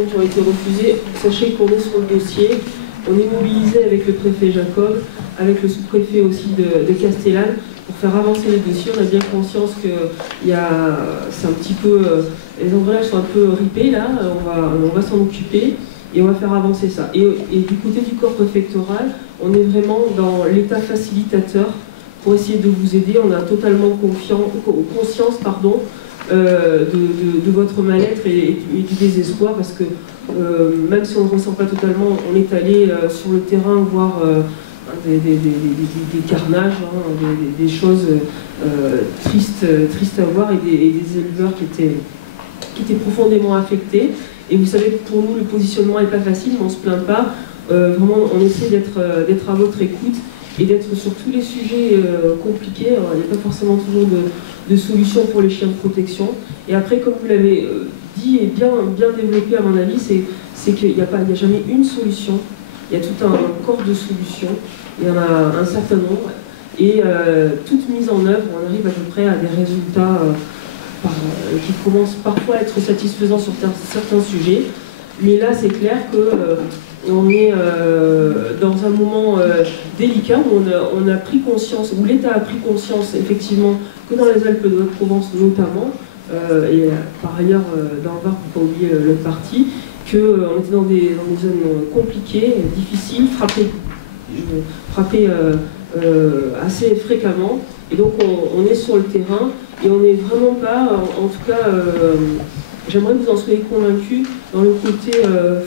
demandes qui ont été refusées, sachez qu'on est sur le dossier. On est mobilisé avec le préfet Jacob, avec le sous-préfet aussi de Castellane, pour faire avancer le dossier. On a bien conscience que c'est un petit peu, les engrenages sont un peu ripés là, on va s'en occuper et on va faire avancer ça. Et du côté du corps préfectoral, on est vraiment dans l'état facilitateur pour essayer de vous aider. On a totalement conscience de votre mal-être et du désespoir, parce que même si on ne le ressent pas totalement, on est allé sur le terrain voir des carnages, hein, des choses tristes à voir, et des éleveurs qui étaient profondément affectés. Et vous savez, pour nous, le positionnement n'est pas facile, mais on ne se plaint pas. Vraiment, on essaie d'être à votre écoute et d'être sur tous les sujets compliqués. Alors, il n'y a pas forcément toujours de solutions pour les chiens de protection. Et après, comme vous l'avez dit et bien développé à mon avis, c'est qu'il n'y a jamais une solution. Il y a tout un corps de solutions. Il y en a un certain nombre. Et toute mise en œuvre, on arrive à peu près à des résultats qui commencent parfois à être satisfaisants sur certains sujets. Mais là, c'est clair qu'on est dans un moment délicat où on a pris conscience, où l'État a pris conscience effectivement que dans les Alpes de Haute-Provence notamment, et par ailleurs dans le Var, pour ne pas oublier l'autre partie, qu'on était dans des zones compliquées, difficiles, frappées assez fréquemment. Et donc on est sur le terrain et on n'est vraiment pas, en tout cas, j'aimerais que vous en soyez convaincus, dans le côté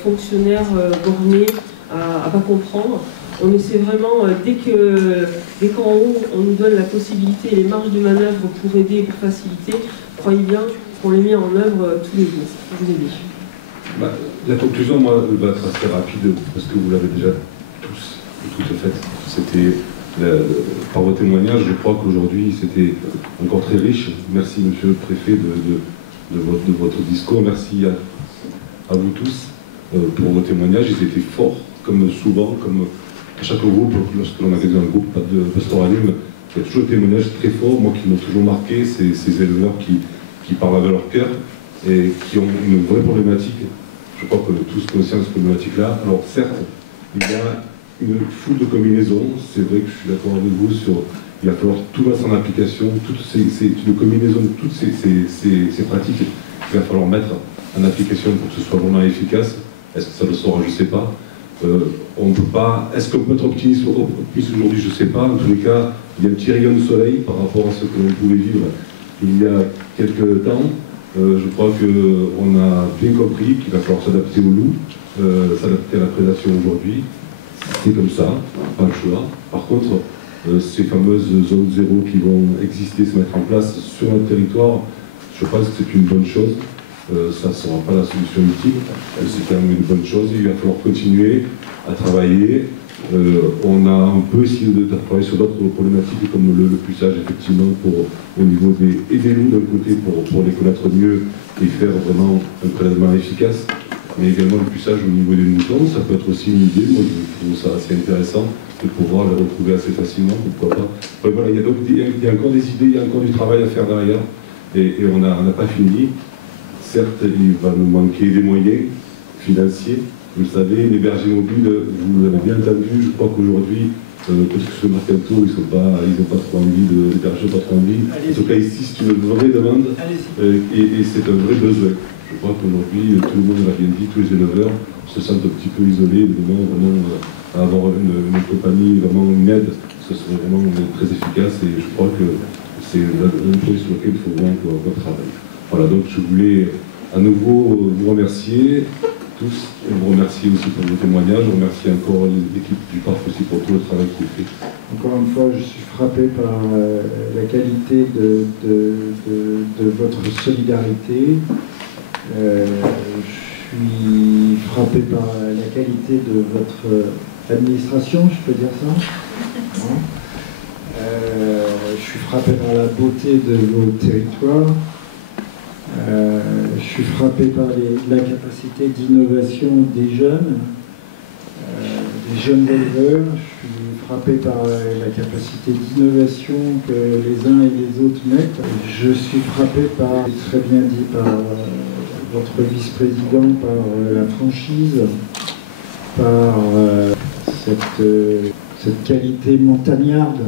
fonctionnaire borné à pas comprendre. On essaie vraiment, dès qu'en haut on nous donne la possibilité et les marges de manœuvre pour aider et pour faciliter, croyez bien qu'on les met en œuvre tous les jours pour vous aider. La conclusion, moi, va être assez rapide, parce que vous l'avez déjà tous et toutes faites. C'était, par vos témoignages, je crois qu'aujourd'hui c'était encore très riche. Merci, monsieur le préfet, de votre discours. Merci à vous tous pour vos témoignages. Ils étaient forts, comme souvent, comme à chaque groupe, lorsque l'on avait un groupe de pastoralisme, il y a toujours des témoignages très forts, moi, qui m'ont toujours marqué, ces éleveurs qui parlent avec leur cœur et qui ont une vraie problématique. Je crois que tous conscients de cette problématique-là. Alors certes, il y a une foule de combinaisons, c'est vrai que je suis d'accord avec vous sur il va falloir tout mettre en application, toutes une combinaison de toutes ces pratiques, il va falloir mettre en application pour que ce soit vraiment efficace. Est-ce que ça le sera? Je ne sais pas. On peut pas. Est-ce qu'on peut être optimiste aujourd'hui? Je ne sais pas. En tous les cas, il y a un petit rayon de soleil par rapport à ce que l'on pouvait vivre il y a quelques temps. Je crois qu'on a bien compris qu'il va falloir s'adapter au loup, s'adapter à la prédation aujourd'hui. C'est comme ça, pas le choix. Par contre, ces fameuses zones zéro qui vont exister, se mettre en place sur notre territoire, je pense que c'est une bonne chose. Ça ne sera pas la solution ultime, c'est quand même une bonne chose. Il va falloir continuer à travailler. On peut essayer de travailler sur d'autres problématiques comme le puçage, effectivement, au niveau des loups d'un côté pour les connaître mieux et faire vraiment un prélèvement efficace, mais également le puçage au niveau des moutons. Ça peut être aussi une idée, moi je trouve ça assez intéressant de pouvoir les retrouver assez facilement, pourquoi pas. Voilà, il y a encore des idées, il y a encore du travail à faire derrière, et on n'a pas fini. Certes, il va nous manquer des moyens financiers. Vous le savez, les bergers mobiles, vous l'avez bien entendu, je crois qu'aujourd'hui, parce que sur le mercato, ils n'ont pas trop envie les bergers n'ont pas trop envie. En tout cas, ici, c'est une vraie demande et c'est un vrai besoin. Je crois qu'aujourd'hui, tout le monde l'a bien dit, tous les éleveurs se sentent un petit peu isolés, vraiment avoir une compagnie, vraiment une aide, ce serait vraiment très efficace et je crois que c'est un point sur lequel il faut vraiment qu'on travaille. Voilà, donc je voulais à nouveau vous remercier tous et vous remercier aussi pour vos témoignages. Je remercie encore l'équipe du parc aussi pour tout le travail qu'il fait. Encore une fois, je suis frappé par la qualité de votre solidarité. Je suis frappé par la qualité de votre administration, je peux dire ça. Je suis frappé par la beauté de vos territoires. Je suis frappé par la capacité d'innovation des jeunes éleveurs. Je suis frappé par la capacité d'innovation que les uns et les autres mettent. Je suis frappé par, très bien dit par votre vice-président par la franchise, par cette qualité montagnarde,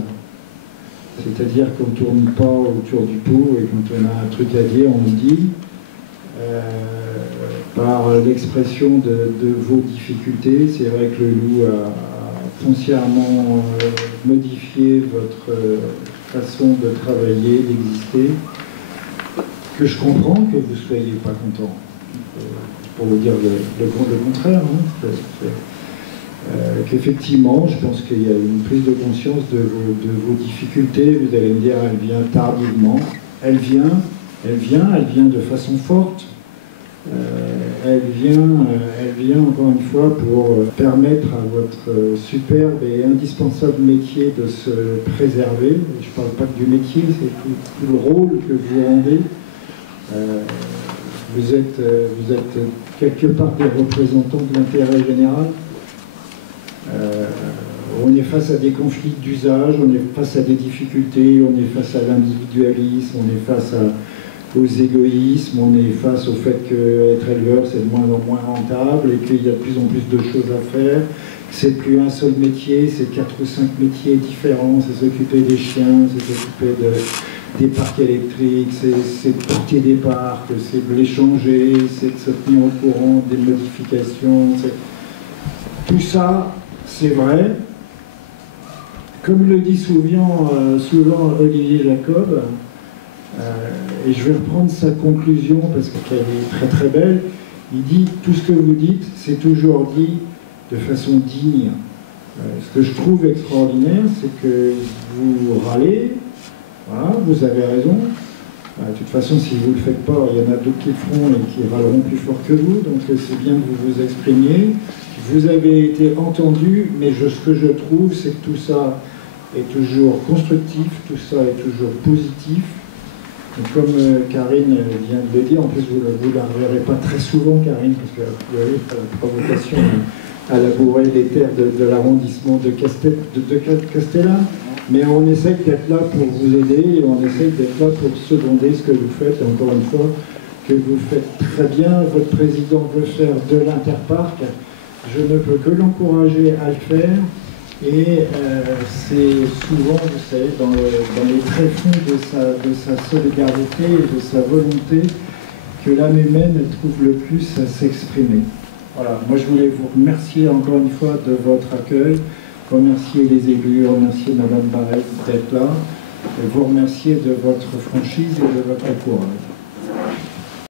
c'est-à-dire qu'on ne tourne pas autour du pot et quand on a un truc à dire, on le dit, par l'expression de vos difficultés. C'est vrai que le loup a foncièrement modifié votre façon de travailler, d'exister, que je comprends que vous ne soyez pas content. Pour vous dire le contraire, hein. Qu'effectivement, je pense qu'il y a une prise de conscience de vos difficultés. Vous allez me dire, elle vient tardivement. Elle vient de façon forte. Elle vient encore une fois pour permettre à votre superbe et indispensable métier de se préserver. Je ne parle pas que du métier, c'est tout le rôle que vous rendez. Vous êtes quelque part des représentants de l'intérêt général. On est face à des conflits d'usage, on est face à des difficultés, on est face à l'individualisme, on est face aux égoïsmes, on est face au fait qu'être éleveur c'est de moins en moins rentable et qu'il y a de plus en plus de choses à faire. C'est plus un seul métier, c'est 4 ou 5 métiers différents, c'est s'occuper des chiens, c'est s'occuper des parcs électriques, c'est de porter des parcs, c'est de les changer, c'est de se tenir au courant des modifications. Tout ça, c'est vrai. Comme le dit souvent Olivier Jacob, et je vais reprendre sa conclusion parce qu'elle est très très belle, il dit « Tout ce que vous dites, c'est toujours dit de façon digne ». Ce que je trouve extraordinaire, c'est que vous râlez, voilà, vous avez raison. De toute façon, si vous ne le faites pas, il y en a d'autres qui le feront et qui râleront plus fort que vous, donc c'est bien que vous vous exprimiez. Vous avez été entendu, mais ce que je trouve, c'est que tout ça est toujours constructif, tout ça est toujours positif. Et comme Karine vient de le dire, en plus vous ne la reverrez pas très souvent, Karine, parce que vous avez la provocation à labourer les terres de l'arrondissement de Castellane. Mais on essaye d'être là pour vous aider et on essaye d'être là pour seconder ce que vous faites. Et encore une fois, que vous faites très bien. Votre président veut faire de l'Interpark. Je ne peux que l'encourager à le faire. Et c'est souvent, vous savez, dans les tréfonds de sa solidarité et de sa volonté que l'âme humaine trouve le plus à s'exprimer. Voilà, moi je voulais vous remercier encore une fois de votre accueil, remercier les élus, remercier Madame Barret d'être là, et vous remercier de votre franchise et de votre courage.